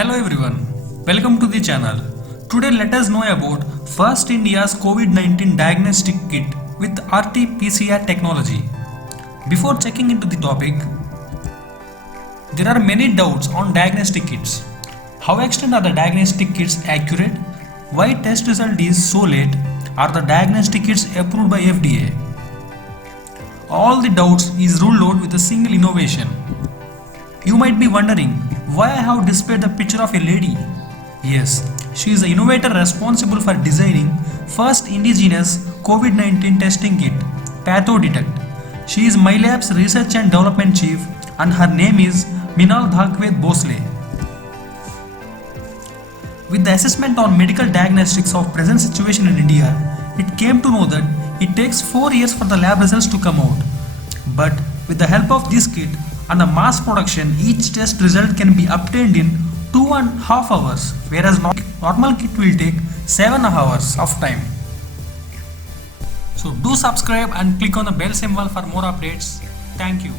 Hello everyone, welcome to the channel. Today let us know about first India's COVID-19 diagnostic kit with RT-PCR technology. Before checking into the topic, there are many doubts on diagnostic kits. How extent are the diagnostic kits accurate? Why test result is so late? Are the diagnostic kits approved by FDA? All the doubts is ruled out with a single innovation. You might be wondering why I have displayed the picture of a lady. Yes, she is the innovator responsible for designing first indigenous COVID-19 testing kit, PathoDetect. She is Mylab's research and development chief and her name is Minal Dakhave Bhosale. With the assessment on medical diagnostics of present situation in India, it came to know that it takes 4 years for the lab results to come out. But with the help of this kit and the mass production, each test result can be obtained in 2.5 hours, whereas normal kit will take 7 hours of time. So do subscribe and click on the bell symbol for more updates. Thank you.